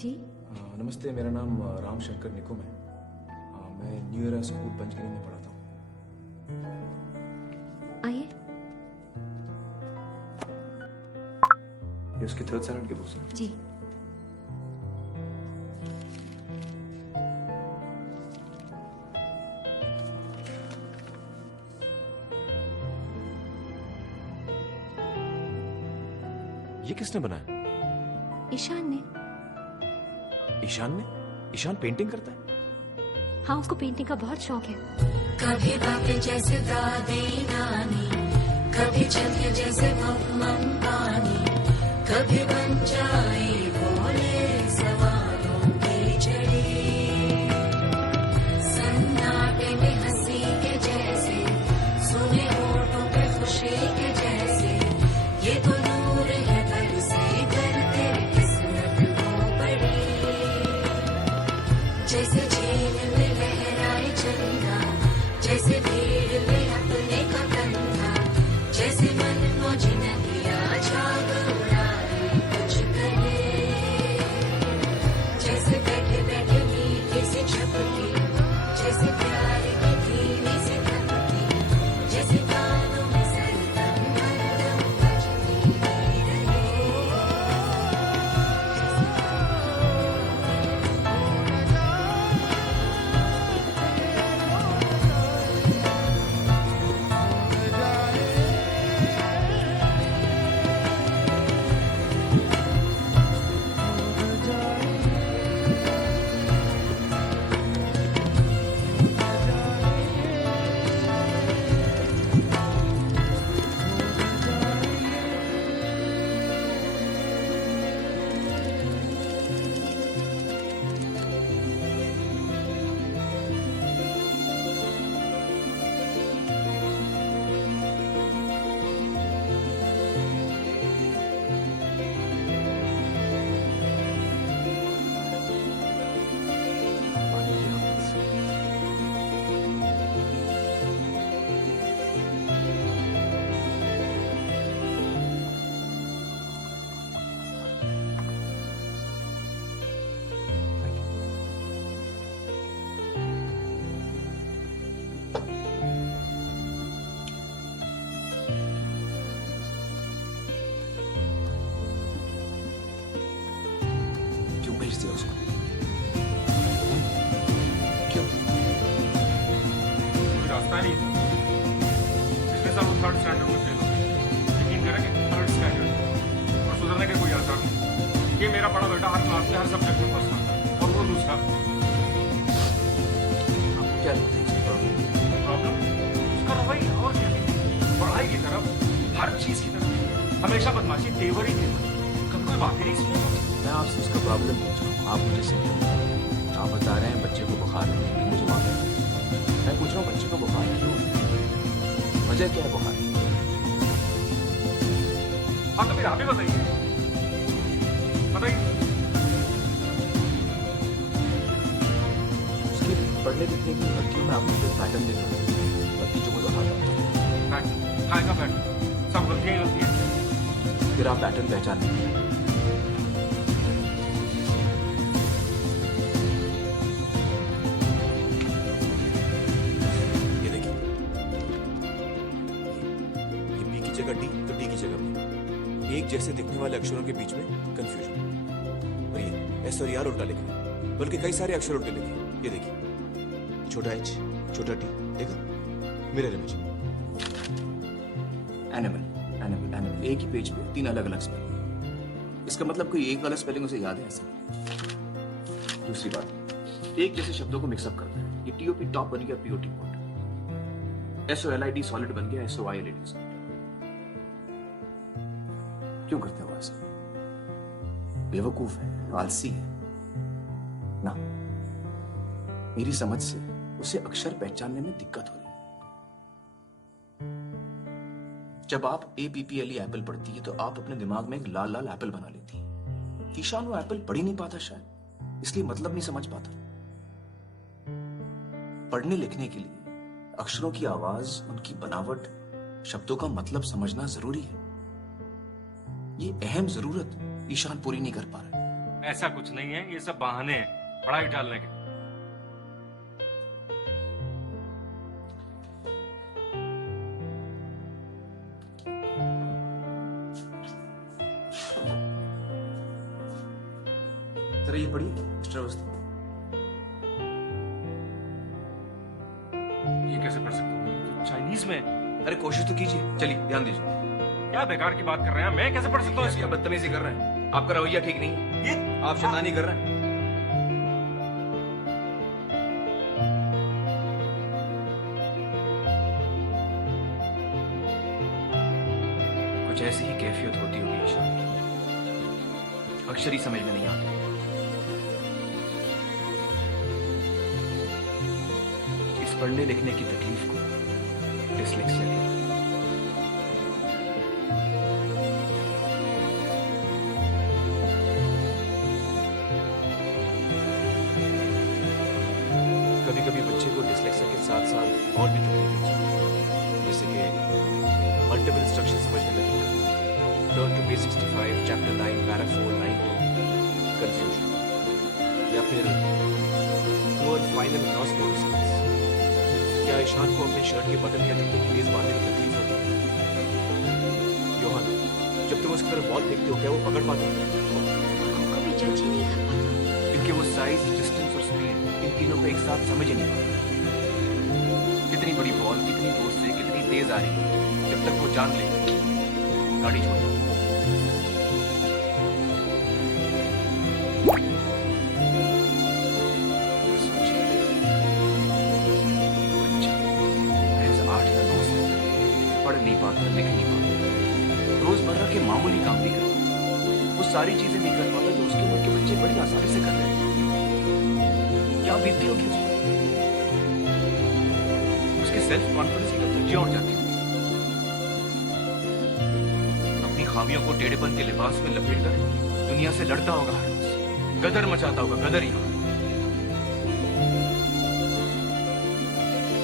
जी। नमस्ते, मेरा नाम राम शंकर निकुम है। मैं न्यू ईरा स्कूल पंचगिरी में पढ़ाता हूँ। आइए। ये उसकी थर्ड स्टैंडर्ड की बुक्स हैं। जी। ये किसने बनाया? ईशान ने। ईशान ने? ईशान पेंटिंग करता है? हाँ, उसको पेंटिंग का बहुत शौक है। कभी बातें जैसे दादी नानी, कभी चलते जैसे मम्मम पानी, कभी बन जाए बोले सवालों की जड़ी, सन्नाटे में हंसी के जैसे, सुने होठों पे खुशी के जैसे, ये तो नूर है घर से घर तेरी किस्मत हो बड़ी, जैसे झील में लहराए चंदा, जैसे भीड़ में अपने का कंधा, जैसे मन मौज नदिया झाग उड़ाए कुछ करे, जैसे बैठे बैठे मीठी सी झपकी, जैसे प्यार की धीमी सी थपकी, जैसे कानों में सरगम हरदम बजती रहे। क्यों भेज दिया उसको? क्यों? रास्ता नहीं था। पिछले साल वो थर्ड स्टैंडर्ड में फेल हो गई। यकीन करेंगे, थर्ड स्टैंडर्ड और सुधरने के कोई आसार नहीं। ये मेरा बड़ा बेटा हर क्लास में हर सब्जेक्ट में फर्स्ट आता है और वो दूसरा। आपको क्या लगता है इसकी प्रॉब्लम? प्रॉब्लम उसका रवैया और क्या, पढ़ाई की तरफ, हर चीज की तरफ हमेशा बदमाशी, तेवर ही तेवर, कभी कोई बात ही नहीं सुनेगा। मैं आपसे उसका प्रॉब्लम पूछ रहा हूँ, आप मुझे समझो। आप बता रहे हैं बच्चे को बुखार है, मुझे मालूम है। मैं पूछ रहा हूँ बच्चे को बुखार क्यों है? वजह क्या है बुखार? हाँ तो फिर आप ही बताइए, बताइए। उसके पढ़ने लिखने की लड़कियों में आपको कोई पैटर्न देखा है? नतीजों को दोहराता हूँ। हाँ का फैक्ट, सब गलतियाँ ही गलतियाँ। फिर आप पैटर्न पहचानें। ये देखिए, ये बी की जगह डी तो डी की जगह बी। एक जैसे दिखने वाले अक्षरों के बीच में कंफ्यूजन। और ये एस और आर उल्टा लिखे, बल्कि कई सारे अक्षर उल्टे लिखे। ये देखिए, छोटा एच, छोटा टी, देखा? Mirror image. Animal, animal, animal. एक ही पेज पे 3 अलग अलग स्पेलिंग। इसका मतलब कोई एक गलत स्पेलिंग उसे याद है ऐसा? दूसरी बात, एक जैसे शब्दों को मिक्सअप करता है। ये टीओपी टॉप बन गया पीओटी पॉट, SOLID सॉलिड बन गया SOILD। क्यों करते हो ऐसा? बेवकूफ है, आलसी है ना? मेरी समझ से उसे अक्षर पहचानने में दिक्कत हो रही है। जब आप APPLE एप्पल पढ़ती है तो आप अपने दिमाग में एक लाल लाल एप्पल बना लेती है। ईशान वो एप्पल पढ़ ही नहीं पाता, शायद इसलिए मतलब नहीं समझ पाता। पढ़ने लिखने के लिए अक्षरों की आवाज, उनकी बनावट, शब्दों का मतलब समझना जरूरी है। ये अहम जरूरत ईशान पूरी नहीं कर पा रहा है। ऐसा कुछ नहीं है, ये सब बहाने हैं पढ़ाई टालने के। जरा ये पढ़िए मिस्टर अवस्थी। ये कैसे पढ़ सकते हो? ये तो चाइनीज में है। अरे कोशिश तो कीजिए, चलिए ध्यान दीजिए। क्या बेकार की बात कर रहे हैं, मैं कैसे पढ़ सकता हूँ क्या इसको? बदतमीजी कर रहे हैं, आपका रवैया ठीक नहीं है, ये आप शैतानी कर रहे हैं। कुछ ऐसी ही कैफियत होती होगी ईशान की, अक्षर ही समझ में नहीं आता। इस पढ़ने लिखने की तकलीफ को डिसलेक्सिया कहते हैं। कभी कभी बच्चे को डिसलेक्सिया के साथ साथ और भी तकलीफ होती है, जैसे कि मल्टीपल इंस्ट्रक्शन समझने में दिक्कत, turn to page 65 chapter 9 para 4 line 2 confusion, या फिर poor final gross motor skills. क्या ईशान को अपने शर्ट के बटन या जूते की लेस बांधने में तकलीफ होती है? योहान, जब तुम उसकी तरफ बॉल फेंकते हो क्या वो पकड़ पाते हो? कभी जज ही नहीं कर पाता। क्योंकि वो साइज, डिस्टेंस और स्पीड इन तीनों को एक साथ समझ ही नहीं पाता। कितनी बड़ी बॉल कितनी दूर से कितनी तेज आ रही है, जब तक वो जान ले गाड़ी छोड़ दो। सोचिए, बच्चा महज 8 या 9 साल, पढ़ नहीं पाता, लिख नहीं पाता, रोजमर्रा के मामूली काम भी करता, वो सारी चीजें नहीं कर पाता जो उसके उम्र के बच्चे बड़ी आसानी से कर रहे हैं। क्या बीतती होगी उसको? उसके सेल्फ कॉन्फिडेंस की तो धज्जियां उड़ जाती होंगी। अपनी खामियों को टेढ़ेपन के लिबास में लपेटकर दुनिया से लड़ता होगा हर रोज, गदर मचाता होगा, गदर ही।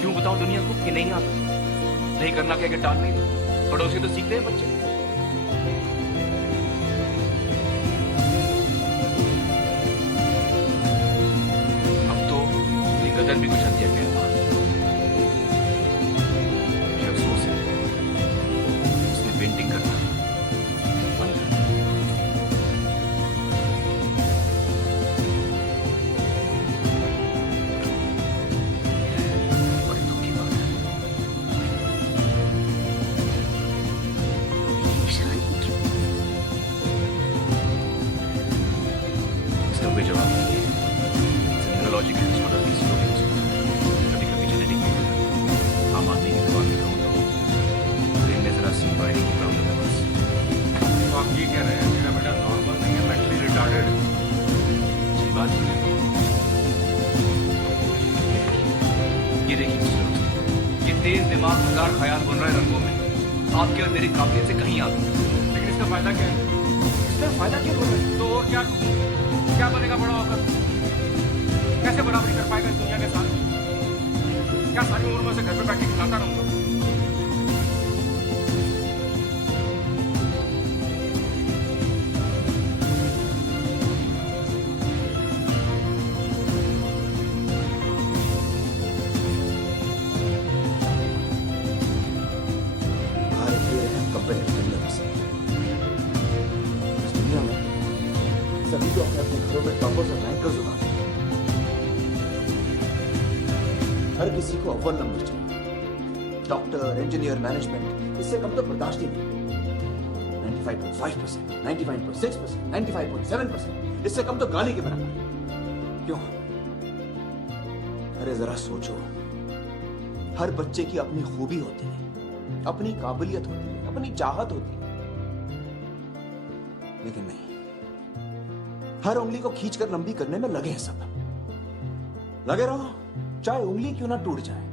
क्यों बताऊं दुनिया को कि नहीं आता, नहीं करना कह के टाल नहीं दो, पड़ोसी तो सीखते हैं बच्चे। गदर भी कुछ हत्या कहता, मुझे अफसोस है, उसने पेंटिंग करना बंद कर दिया। बड़ी दुख की बात है। ईशान क्यों? इसका कोई जवाब नहीं है। न्यूरोलॉजिकल डिसऑर्डर की स्टोरी हो सकता है, कभी-कभी जेनेटिक भी होता है। आम आदमी की दुआ में कहूँ तो ब्रेन में जरा सी वायरिंग की प्रॉब्लम है बस। तो आप ये कह रहे हैं मेरा बेटा नॉर्मल नहीं है, मेंटली रिटार्डेड है? सही बात है। ये देखिए मिस्टर अवस्थी, ये तेज दिमाग हजार ख्याल बुन रहा है रंगों में, आपके और मेरी काबिलियत से कहीं आगे। लेकिन इसका फायदा क्या है? इसका फायदा क्या हो रहा है? तो और क्या बनेगा बड़ा होकर? कैसे बराबरी कर पाएगा इस दुनिया के साथ? क्या सारी उम्र में से घर पे बैठ के खिलाता रहूंगा? भारत ये है कंपेटिटिव दुनिया में से। इस दुनिया में सभी को अपने घरों में टॉपर्स और रैंकर्स उगाते हैं। हर किसी को अव्वल नंबर चाहिए, डॉक्टर, इंजीनियर, मैनेजमेंट, इससे कम तो बर्दाश्त ही नहीं। 95.5%, 95.6%, 95.7%, इससे कम तो गाली के बराबर। क्यों? अरे जरा सोचो, हर बच्चे की अपनी खूबी होती है, अपनी काबिलियत होती है, अपनी चाहत होती है, लेकिन नहीं, हर उंगली को खींचकर लंबी करने में लगे हैं सब। लगे रहो, चाहे उंगली क्यों ना टूट जाए।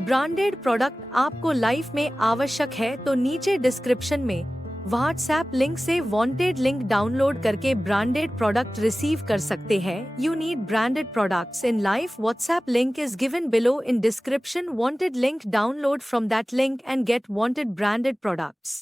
ब्रांडेड प्रोडक्ट आपको लाइफ में आवश्यक है तो नीचे डिस्क्रिप्शन में व्हाट्सएप लिंक से वांटेड लिंक डाउनलोड करके ब्रांडेड प्रोडक्ट रिसीव कर सकते हैं। You need branded products in life, WhatsApp link is given below in description. Wanted link, download from that link and get wanted branded products.